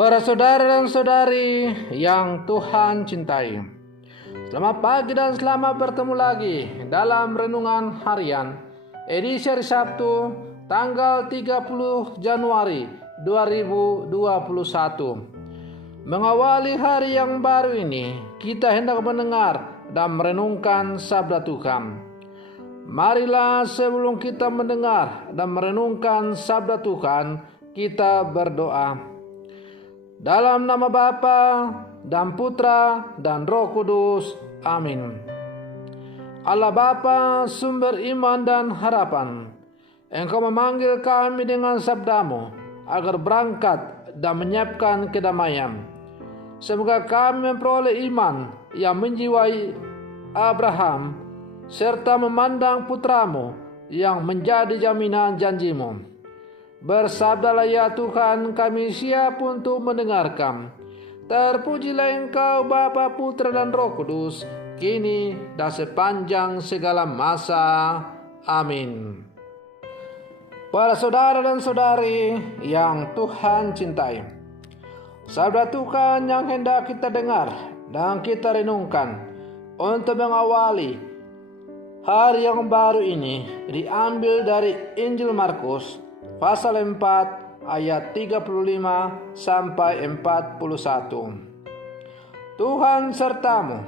Para saudara dan saudari yang Tuhan cintai, selamat pagi dan selamat bertemu lagi dalam Renungan Harian edisi hari Sabtu tanggal 30 Januari 2021. Mengawali hari yang baru ini, kita hendak mendengar dan merenungkan sabda Tuhan. Marilah sebelum kita mendengar dan merenungkan sabda Tuhan, kita berdoa. Dalam nama Bapa dan Putra dan Roh Kudus. Amin. Allah Bapa, sumber iman dan harapan, Engkau memanggil kami dengan sabdamu agar berangkat dan menyiapkan kedamaian. Semoga kami memperoleh iman yang menjiwai Abraham, serta memandang putramu yang menjadi jaminan janjimu. Bersabdalah ya Tuhan, kami siap untuk mendengarkan. Terpujilah Engkau Bapa, Putra dan Roh Kudus, kini dan sepanjang segala masa. Amin. Para saudara dan saudari yang Tuhan cintai, sabda Tuhan yang hendak kita dengar dan kita renungkan untuk mengawali hari yang baru ini diambil dari Injil Markus pasal 4 ayat 35 sampai 41. Tuhan sertamu.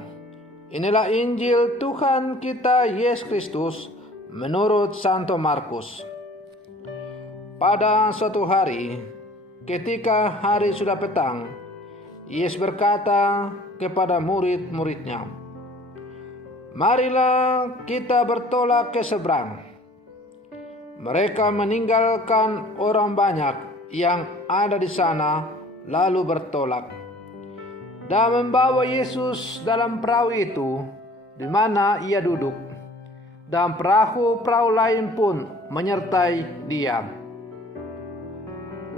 Inilah Injil Tuhan kita Yesus Kristus menurut Santo Markus. Pada suatu hari, ketika hari sudah petang, Yesus berkata kepada murid-muridnya, "Marilah kita bertolak ke seberang." Mereka meninggalkan orang banyak yang ada di sana, lalu bertolak dan membawa Yesus dalam perahu itu di mana ia duduk, dan perahu-perahu lain pun menyertai dia.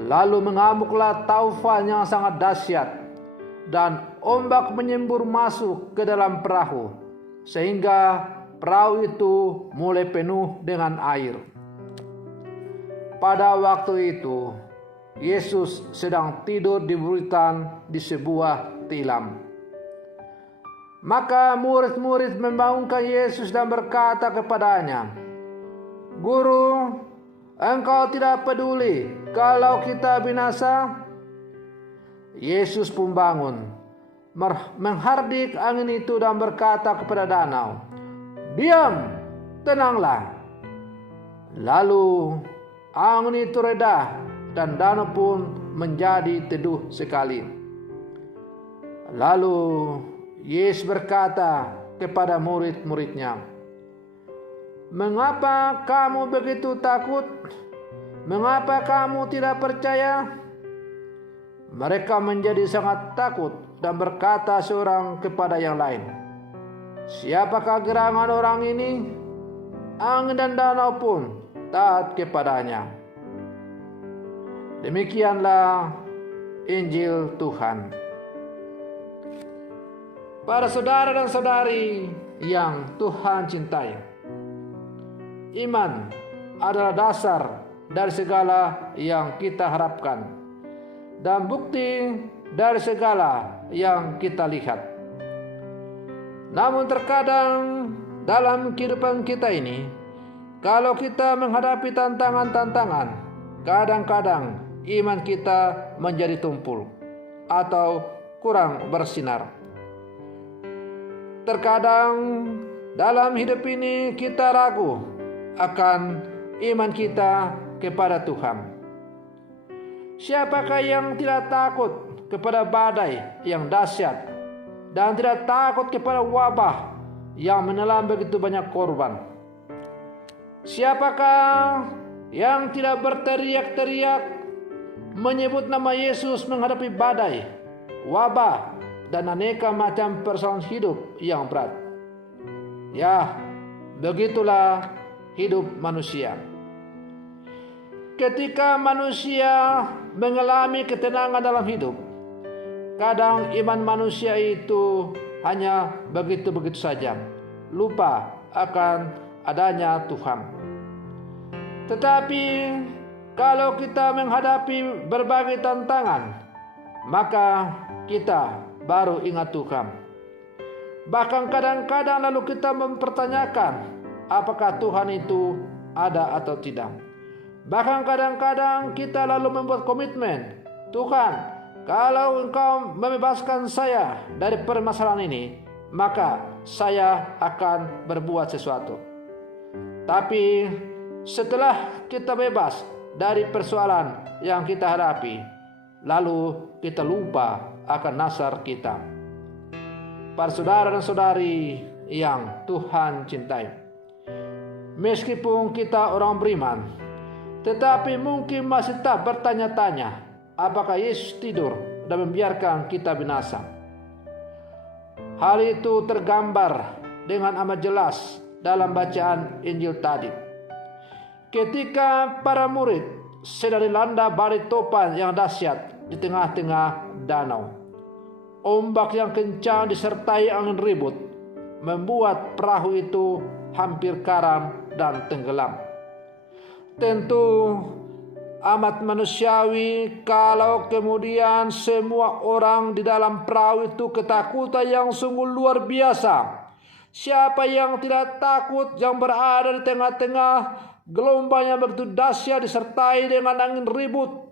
Lalu mengamuklah taufan yang sangat dahsyat, dan ombak menyembur masuk ke dalam perahu, sehingga perahu itu mulai penuh dengan air. Pada waktu itu, Yesus sedang tidur di buritan di sebuah tilam. Maka murid-murid membangunkan Yesus dan berkata kepadanya, "Guru, Engkau tidak peduli kalau kita binasa?" Yesus pun bangun, menghardik angin itu dan berkata kepada danau, "Diam, tenanglah." Lalu angin itu reda dan danau pun menjadi teduh sekali. Lalu Yesus berkata kepada murid-muridnya, "Mengapa kamu begitu takut? Mengapa kamu tidak percaya?" Mereka menjadi sangat takut dan berkata seorang kepada yang lain, "Siapakah gerangan orang ini? Angin dan danau pun taat kepadanya." Demikianlah Injil Tuhan. Para saudara dan saudari yang Tuhan cintai, iman adalah dasar dari segala yang kita harapkan dan bukti dari segala yang kita lihat. Namun terkadang dalam kehidupan kita ini, kalau kita menghadapi tantangan-tantangan, kadang-kadang iman kita menjadi tumpul atau kurang bersinar. Terkadang dalam hidup ini kita ragu akan iman kita kepada Tuhan. Siapakah yang tidak takut kepada badai yang dahsyat dan tidak takut kepada wabah yang menelan begitu banyak korban? Siapakah yang tidak berteriak-teriak menyebut nama Yesus menghadapi badai, wabah, dan aneka macam persoalan hidup yang berat? Ya, begitulah hidup manusia. Ketika manusia mengalami ketenangan dalam hidup, kadang iman manusia itu hanya begitu-begitu saja, lupa akan adanya Tuhan. Tetapi kalau kita menghadapi berbagai tantangan, maka kita baru ingat Tuhan. Bahkan kadang-kadang lalu kita mempertanyakan apakah Tuhan itu ada atau tidak. Bahkan kadang-kadang kita lalu membuat komitmen, Tuhan, kalau Engkau membebaskan saya dari permasalahan ini, maka saya akan berbuat sesuatu. Tapi setelah kita bebas dari persoalan yang kita hadapi, lalu kita lupa akan nasar kita. Para saudara dan saudari yang Tuhan cintai, meskipun kita orang beriman, tetapi mungkin masih tak bertanya-tanya apakah Yesus tidur dan membiarkan kita binasa. Hal itu tergambar dengan amat jelas dalam bacaan Injil tadi. Ketika para murid sedang dilanda badai topan yang dahsyat di tengah-tengah danau, ombak yang kencang disertai angin ribut membuat perahu itu hampir karam dan tenggelam. Tentu amat manusiawi kalau kemudian semua orang di dalam perahu itu ketakutan yang sungguh luar biasa. Siapa yang tidak takut yang berada di tengah-tengah gelombang yang begitu dahsyat disertai dengan angin ribut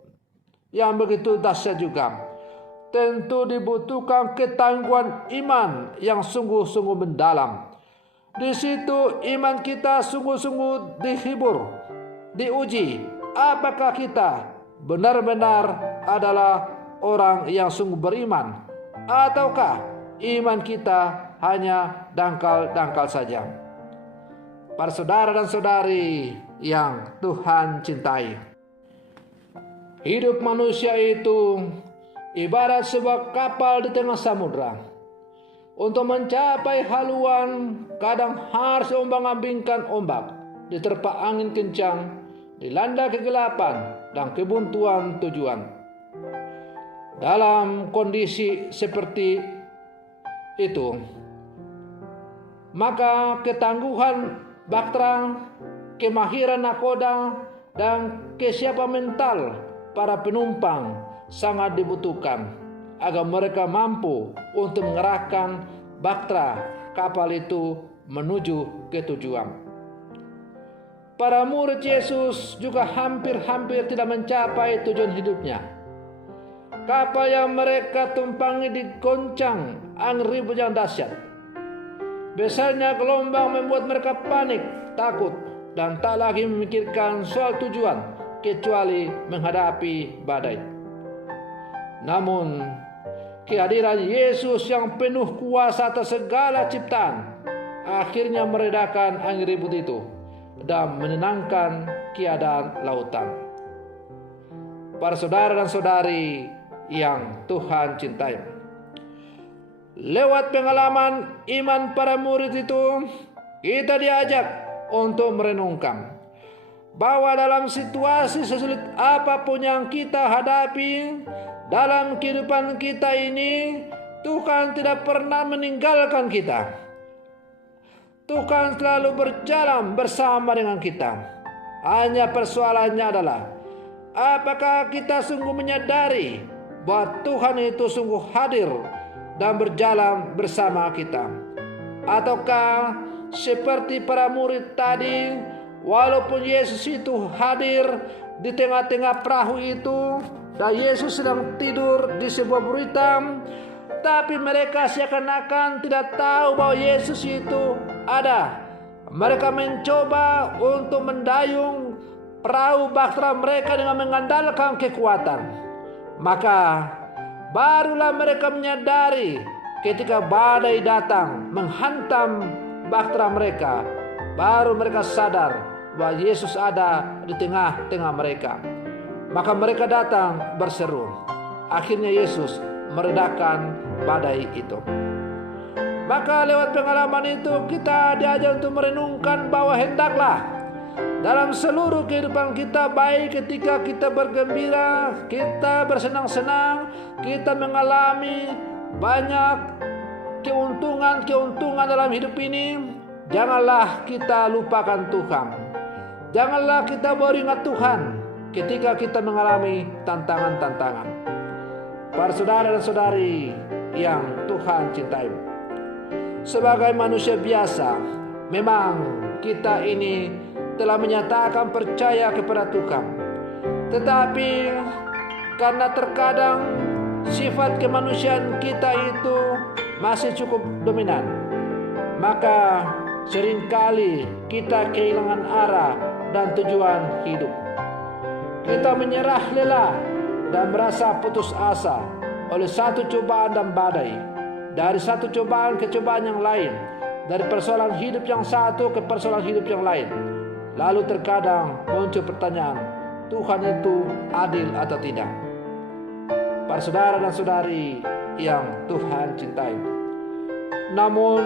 yang begitu dahsyat juga? Tentu dibutuhkan ketangguhan iman yang sungguh-sungguh mendalam. Di situ iman kita sungguh-sungguh dihibur, diuji. Apakah kita benar-benar adalah orang yang sungguh beriman, ataukah iman kita hanya dangkal-dangkal saja? Para saudara dan saudari yang Tuhan cintai, hidup manusia itu ibarat sebuah kapal di tengah samudra. Untuk mencapai haluan, kadang harus ombang-ambingkan ombak, diterpa angin kencang, dilanda kegelapan dan kebuntuan tujuan. Dalam kondisi seperti itu, maka ketangguhan baktera, kemahiran nakoda, dan kesiapan mental para penumpang sangat dibutuhkan agar mereka mampu untuk mengerahkan bahtera kapal itu menuju ke tujuan. Para murid Yesus juga hampir-hampir tidak mencapai tujuan hidupnya. Kapal yang mereka tumpangi digoncang angin ribut yang dahsyat. Besarnya gelombang membuat mereka panik, takut, dan tak lagi memikirkan soal tujuan kecuali menghadapi badai. Namun, kehadiran Yesus yang penuh kuasa atas segala ciptaan akhirnya meredakan angin ribut itu dan menenangkan keadaan lautan. Para saudara dan saudari yang Tuhan cintai, lewat pengalaman iman para murid itu, kita diajak untuk merenungkan bahwa dalam situasi sesulit apapun yang kita hadapi dalam kehidupan kita ini, Tuhan tidak pernah meninggalkan kita. Tuhan selalu berjalan bersama dengan kita. Hanya persoalannya adalah, apakah kita sungguh menyadari bahwa Tuhan itu sungguh hadir dan berjalan bersama kita? Ataukah seperti para murid tadi, walaupun Yesus itu hadir di tengah-tengah perahu itu, dan Yesus sedang tidur di sebuah berita, tapi mereka seakan-akan tidak tahu bahwa Yesus itu ada. Mereka mencoba untuk mendayung perahu bahtera mereka dengan mengandalkan kekuatan. Maka barulah mereka menyadari ketika badai datang menghantam bahtera mereka, baru mereka sadar bahwa Yesus ada di tengah-tengah mereka. Maka mereka datang berseru. Akhirnya Yesus meredakan badai itu. Maka lewat pengalaman itu kita diajak untuk merenungkan bahwa hendaklah dalam seluruh kehidupan kita, baik ketika kita bergembira, kita bersenang-senang, kita mengalami banyak keuntungan dalam hidup ini, janganlah kita lupakan Tuhan. Janganlah kita baru ingat Tuhan ketika kita mengalami tantangan-tantangan. Para saudara dan saudari yang Tuhan cintai, sebagai manusia biasa, memang kita ini telah menyatakan percaya kepada Tuhan. Tetapi karena terkadang sifat kemanusiaan kita itu masih cukup dominan, maka seringkali kita kehilangan arah dan tujuan hidup. Kita menyerah lelah dan merasa putus asa oleh satu cobaan dan badai, dari satu cobaan ke cobaan yang lain, dari persoalan hidup yang satu ke persoalan hidup yang lain. Lalu terkadang muncul pertanyaan, Tuhan itu adil atau tidak? Para saudara dan saudari yang Tuhan cintai, namun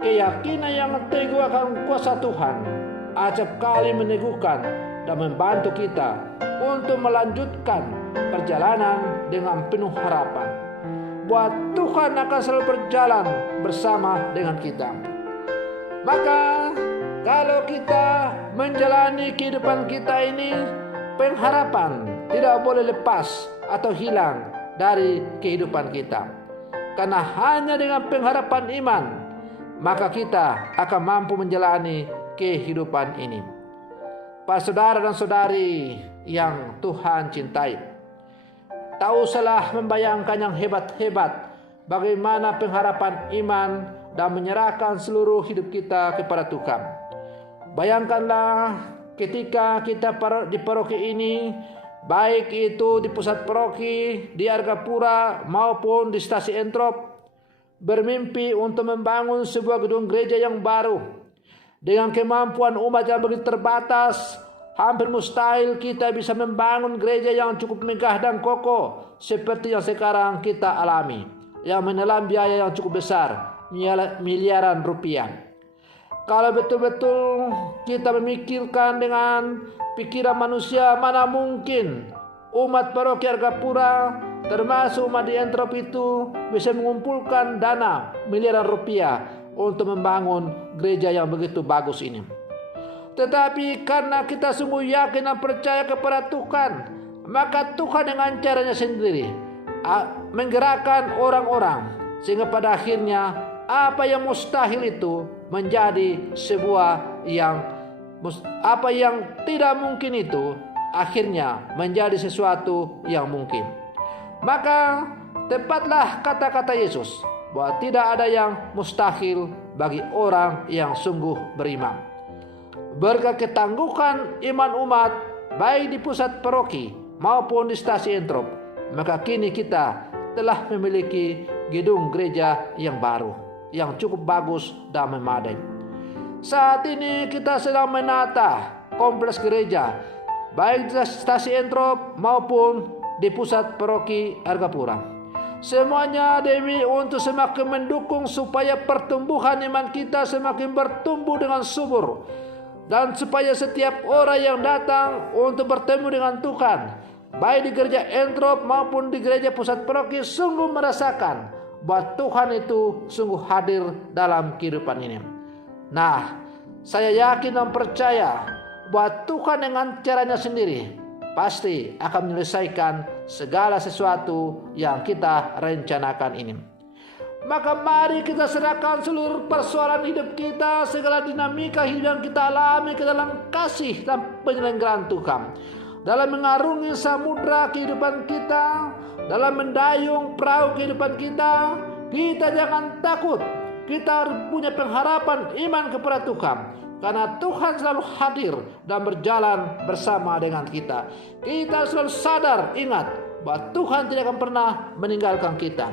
keyakinan yang teguh akan kuasa Tuhan acap kali meneguhkan dan membantu kita untuk melanjutkan perjalanan dengan penuh harapan bahwa Tuhan akan selalu berjalan bersama dengan kita. Maka kalau kita menjalani kehidupan kita ini, pengharapan tidak boleh lepas atau hilang dari kehidupan kita. Karena hanya dengan pengharapan iman, maka kita akan mampu menjalani kehidupan ini. Para saudara dan saudari yang Tuhan cintai, tak usahlah membayangkan yang hebat-hebat bagaimana pengharapan iman dan menyerahkan seluruh hidup kita kepada Tuhan. Bayangkanlah ketika kita di paroki ini, baik itu di pusat paroki, di Argapura maupun di stasi Entrop, bermimpi untuk membangun sebuah gedung gereja yang baru. Dengan kemampuan umat yang begitu terbatas, hampir mustahil kita bisa membangun gereja yang cukup megah dan kokoh seperti yang sekarang kita alami, yang menelan biaya yang cukup besar, miliaran rupiah. Kalau betul-betul kita memikirkan dengan pikiran manusia, mana mungkin umat paroki Argapura termasuk umat di Entrop itu bisa mengumpulkan dana miliaran rupiah untuk membangun gereja yang begitu bagus ini. Tetapi karena kita sungguh yakin dan percaya kepada Tuhan, maka Tuhan dengan caranya sendiri menggerakkan orang-orang, sehingga pada akhirnya apa yang mustahil itu menjadi sebuah apa yang tidak mungkin itu akhirnya menjadi sesuatu yang mungkin. Maka tepatlah kata-kata Yesus bahwa tidak ada yang mustahil bagi orang yang sungguh beriman. Berkat ketangguhan iman umat baik di pusat paroki maupun di stasi Entrop, maka kini kita telah memiliki gedung gereja yang baru, yang cukup bagus dan memadai. Saat ini kita sedang menata kompleks gereja baik di stasi Entrop maupun di pusat paroki Argapura. Semuanya demi untuk semakin mendukung supaya pertumbuhan iman kita semakin bertumbuh dengan subur, dan supaya setiap orang yang datang untuk bertemu dengan Tuhan, baik di gereja Entrop maupun di gereja pusat paroki, sungguh merasakan bahwa Tuhan itu sungguh hadir dalam kehidupan ini. Nah, saya yakin dan percaya bahwa Tuhan dengan caranya sendiri pasti akan menyelesaikan segala sesuatu yang kita rencanakan ini. Maka mari kita serahkan seluruh persoalan hidup kita, segala dinamika hidup yang kita alami ke dalam kasih dan penyelenggaraan Tuhan. Dalam mengarungi samudra kehidupan kita, dalam mendayung perahu kehidupan kita, kita jangan takut. Kita punya pengharapan iman kepada Tuhan, karena Tuhan selalu hadir dan berjalan bersama dengan kita. Kita selalu sadar, ingat bahwa Tuhan tidak akan pernah meninggalkan kita.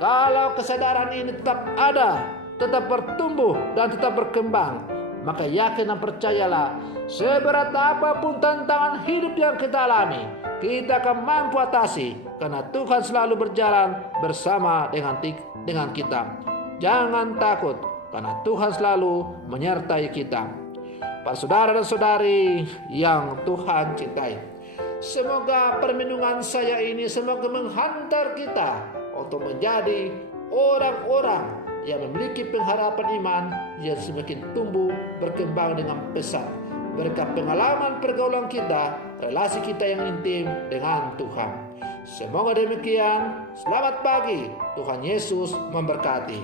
Kalau kesadaran ini tetap ada, tetap bertumbuh dan tetap berkembang, maka yakin dan percayalah, seberat apapun tantangan hidup yang kita alami, kita akan mampu atasi, karena Tuhan selalu berjalan bersama dengan kita. Jangan takut, karena Tuhan selalu menyertai kita. Para saudara dan saudari yang Tuhan cintai, semoga permenungan saya ini semoga menghantar kita untuk menjadi orang-orang yang memiliki pengharapan iman yang semakin tumbuh berkembang dengan pesat berkat pengalaman pergaulan kita, relasi kita yang intim dengan Tuhan. Semoga demikian. Selamat pagi. Tuhan Yesus memberkati.